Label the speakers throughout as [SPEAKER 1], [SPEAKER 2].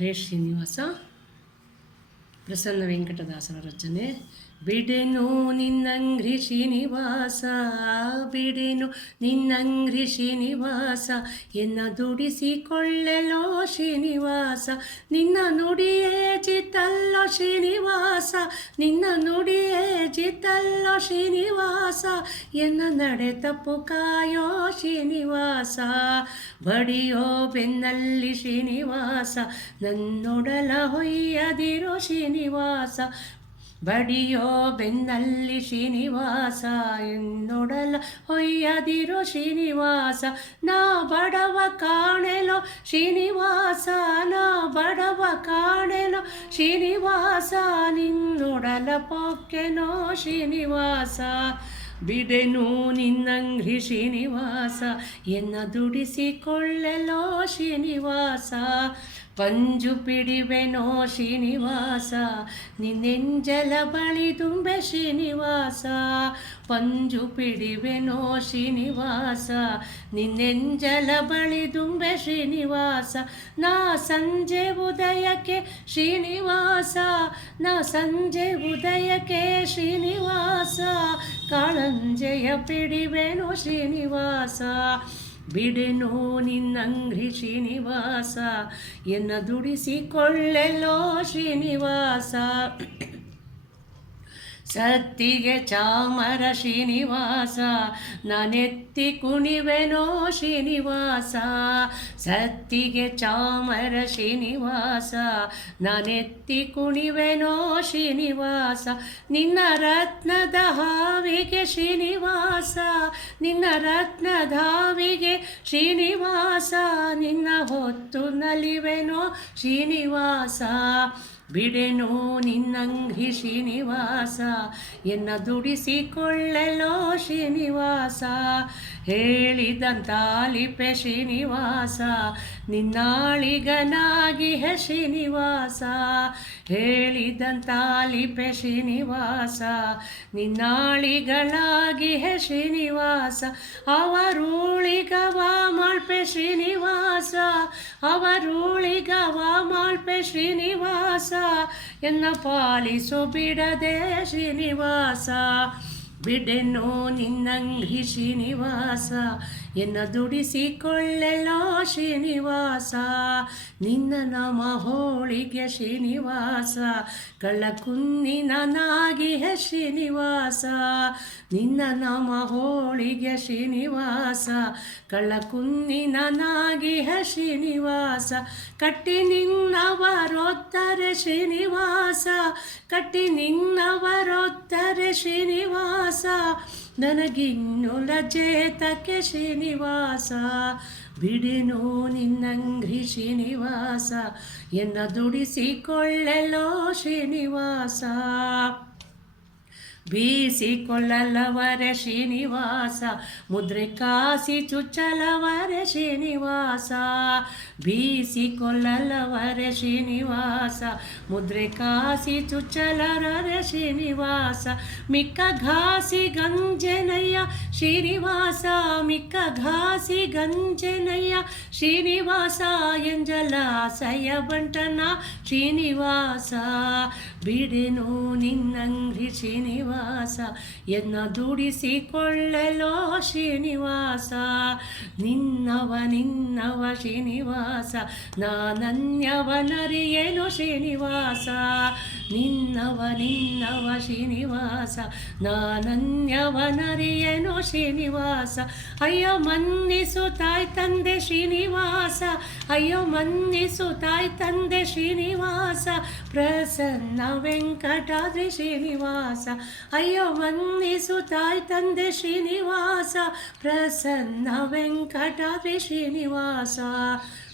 [SPEAKER 1] ಹರೇ ಶ್ರೀನಿವಾಸ ಪ್ರಸನ್ನ ವೆಂಕಟದಾಸರ ರಚನೆ. ಬಿಡೆನು ನಿನ್ನಂಗ್ರಿ ಶ್ರೀನಿವಾಸ, ಬಿಡೆನು ನಿನ್ನಂಗ್ರಿ ಶ್ರೀನಿವಾಸ, ಎನ್ನ ದುಡಿಸಿಕೊಳ್ಳಲೋ ಶ್ರೀನಿವಾಸ, ನಿನ್ನ ನುಡಿಯೇ ಚಿತ್ತಲ್ಲೋ ಶ್ರೀನಿವಾಸ, ನಿನ್ನ ನುಡಿಯೇ ಚಿತ್ತಲ್ಲೋ ಶ್ರೀನಿವಾಸ, ಎನ್ನ ನಡೆ ತಪ್ಪು ಕಾಯೋ ಶ್ರೀನಿವಾಸ, ಬಡಿಯೋ ಬೆನ್ನಲ್ಲಿ ಶ್ರೀನಿವಾಸ, ನನ್ನೊಡಲ ಹೊಯ್ಯದಿರೋ ಶ್ರೀನಿವಾಸ ಬಡಿಯೋ ಬೆನ್ನಲ್ಲಿ ಶ್ರೀನಿವಾಸ ಎನ್ನೊಡಲ ಹೊಯ್ಯದಿರು ಶ್ರೀನಿವಾಸ, ನಾ ಬಡವ ಕಾಣೆಲೋ ಶ್ರೀನಿವಾಸ, ನಾ ಬಡವ ಕಾಣೆಲೋ ಶ್ರೀನಿವಾಸ, ನಿನ್ನೊಡಲ ಪೊಕ್ಕೆನೋ ಶ್ರೀನಿವಾಸ. ಬಿಡೆನು ನಿನ್ನಂಗ್ರಿ ಶ್ರೀನಿವಾಸ, ಎನ್ನ ದುಡಿಸಿಕೊಳ್ಳೆಲೋ ಶ್ರೀನಿವಾಸ. ಪಂಜು ಪಿಡಿವೆನೋ ಶ್ರೀನಿವಾಸ, ನಿನ್ನೆಂಜಲ ಬಳಿ ತುಂಬೆ ಶ್ರೀನಿವಾಸ. ಪಂಜು ಪಿಡಿವೆನೋ ಶ್ರೀನಿವಾಸ, ನಿನ್ನೆಂಜಲ ಬಳಿ ತುಂಬೆ ಶ್ರೀನಿವಾಸ. ನಾ ಸಂಜೆ ಉದಯಕ್ಕೆ ಶ್ರೀನಿವಾಸ, ನಾ ಸಂಜೆ ಉದಯಕ್ಕೆ ಶ್ರೀನಿವಾಸ. ಕಾಳಂಜೆಯ ಪಿಡಿವೆನೋ ಶ್ರೀನಿವಾಸ. ಬಿಡೆನೋ ನಿನ್ನಂಗ್ರಿ ಶ್ರೀನಿವಾಸ ಎನ್ನ ದುಡಿಸಿಕೊಳ್ಳೆಲೋ ಶ್ರೀನಿವಾಸ. ಸತ್ತಿಗೆ ಚಾಮರ ಶ್ರೀನಿವಾಸ ನಾನೆತ್ತಿ ಕುಣಿವೆನೋ ಶ್ರೀನಿವಾಸ. ಸತ್ತಿಗೆ ಚಾಮರ ಶ್ರೀನಿವಾಸ ನಾನೆತ್ತಿ ಕುಣಿವೆನೋ ಶ್ರೀನಿವಾಸ. ನಿನ್ನ ರತ್ನದ ಹಾವಿಗೆ ಶ್ರೀನಿವಾಸ, ನಿನ್ನ ರತ್ನದ ಹಾವಿಗೆ ಶ್ರೀನಿವಾಸ. ನಿನ್ನ ಹೊತ್ತು ನಲಿವೆನೋ ಶ್ರೀನಿವಾಸ. ಬಿಡೆನೋ ನಿನ್ನಂಗಿ ಶ್ರೀನಿವಾಸ, ಎನ್ನ ದುಡಿಸಿಕೊಳ್ಳಲೋ ಶ್ರೀನಿವಾಸ. ಹೇಳಿದಂತಾಲಿಪೆ ಶ್ರೀನಿವಾಸ, ನಿನ್ನಾಳಿಗನಾಗಿ ಹೆ ಶ್ರೀನಿವಾಸ. ಹೇಳಿದಂತಾಲಿಪೆ ಶ್ರೀನಿವಾಸ ನಿನ್ನಾಳಿಗಳಾಗಿ ಹೆ ಶ್ರೀನಿವಾಸ. ಅವರೂಳಿಗವ ಶ್ರೀನಿವಾಸ. ಅವರೂಳಿಗವ ಮಾಳ್ಪೆ ಶ್ರೀನಿವಾಸ ಎನ್ನ ಪಾಲಿಸು ಬಿಡದೆ ಶ್ರೀನಿವಾಸ ಬಿಡೆನೋ ನಿನ್ನಂಗಿ ಶ್ರೀನಿವಾಸ, ಎನ್ನ ದುಡಿಸಿಕೊಳ್ಳಲೋ ಶ್ರೀನಿವಾಸ. ನಿನ್ನ ನಮ್ಮ ಹೋಳಿಗೆ ಶ್ರೀನಿವಾಸ ಕಳ್ಳಕುನ್ನಿನಾಗಿ ಕುನ್ನಿನಾಗಿ ಶ್ರೀನಿವಾಸ. ನಿನ್ನ ನಮ್ಮ ಹೋಳಿಗೆ ಶ್ರೀನಿವಾಸ ಕಳ್ಳ ಕುನ್ನಿನಾಗಿ ಶ್ರೀನಿವಾಸ. ಕಟ್ಟಿ ನಿನ್ನವರೊತ್ತಾರೆ ಶ್ರೀನಿವಾಸ. ಕಟ್ಟಿ ನಿನ್ನವರೊತ್ತರೆ ಶ್ರೀನಿವಾಸ, ನನಗಿನ್ನು ಲಜೇತಕ್ಕೆ ಶ್ರೀನಿವಾಸ. ಬಿಡೆನೋ ನಿನ್ನಂಗ್ರಿ ಶ್ರೀನಿವಾಸ, ಎನ್ನ ದುಡಿಸಿಕೊಳ್ಳಲೋ ಶ್ರೀನಿವಾಸ. ಬೀಸಿಕೊಳ್ಳಲವರೆ ಶ್ರೀನಿವಾಸ, ಮುದ್ರೆ ಕಾಸಿ ಚುಚ್ಚಲವರೆ ಶ್ರೀನಿವಾಸ. ಬೀಸಿಕೊಳ್ಳಲವರೆ ಶ್ರೀನಿವಾಸ ಮುದ್ರೆ ಕಾಸಿ ಚುಚ್ಚಲರರೆ ಶ್ರೀನಿವಾಸ ಮಿಕ್ಕ ಘಾಸಿ ಗಂಜನಯ್ಯ ಶ್ರೀನಿವಾಸ ಮಿಕ್ಕ ಘಾಸಿ ಗಂಜನಯ್ಯ ಶ್ರೀನಿವಾಸ ಎಂಜಲಾಸಯ ಬಂಟನ ಶ್ರೀನಿವಾಸ ಬಿಡೆನು ನಿನ್ನಂಗ್ರಿ ಶ್ರೀನಿವಾಸ ಎನ್ನ ದುಡಿಸಿಕೊಳ್ಳಲೋ ಶ್ರೀನಿವಾಸ ನಿನ್ನವ ನಿನ್ನವ ಶ್ರೀನಿವಾಸ ನಾನನ್ಯವನರಿಯೇನು ಶ್ರೀನಿವಾಸ? ನಿನ್ನವ ನಿನ್ನವ ಶ್ರೀನಿವಾಸ ನಾನನ್ಯವನರಿಯೇನು ಶ್ರೀನಿವಾಸ? ಅಯ್ಯೋ, ಮನ್ನಿಸು ತಾಯ್ ತಂದೆ ಶ್ರೀನಿವಾಸ, ಅಯ್ಯೋ, ಮನ್ನಿಸು ತಾಯ್ ತಂದೆ ಶ್ರೀನಿವಾಸ, ಪ್ರಸನ್ನ ವೆಂಕಟಾದ್ರಿ ಶ್ರೀನಿವಾಸ, ಅಯ್ಯೋ, ಮನ್ನಿಸು ತಾಯ್ ತಂದೆ ಶ್ರೀನಿವಾಸ, ಪ್ರಸನ್ನ ವೆಂಕಟಾದ್ರಿ ಶ್ರೀನಿವಾಸ.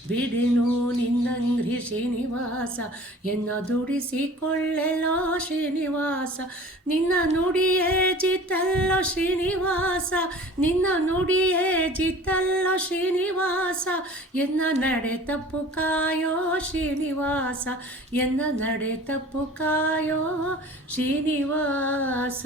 [SPEAKER 1] ಬಿಡೆನು ನಿನ್ನಂಗ್ರಿ ಶ್ರೀನಿವಾಸ, ಎನ್ನ ದುಡಿಸಿಕೊಳ್ಳೆಲ್ಲೋ ಶ್ರೀನಿವಾಸ, ನಿನ್ನ ನುಡಿಯೇ ಜಿತ್ತಲ್ಲೋ ಶ್ರೀನಿವಾಸ, ನಿನ್ನ ನುಡಿಯೇ ಜಿತ್ತಲ್ಲೋ ಶ್ರೀನಿವಾಸ, ಎನ್ನ ನಡೆ ತಪ್ಪು ಕಾಯೋ ಶ್ರೀನಿವಾಸ, ಎನ್ನ ನಡೆ ತಪ್ಪು ಕಾಯೋ ಶ್ರೀನಿವಾಸ.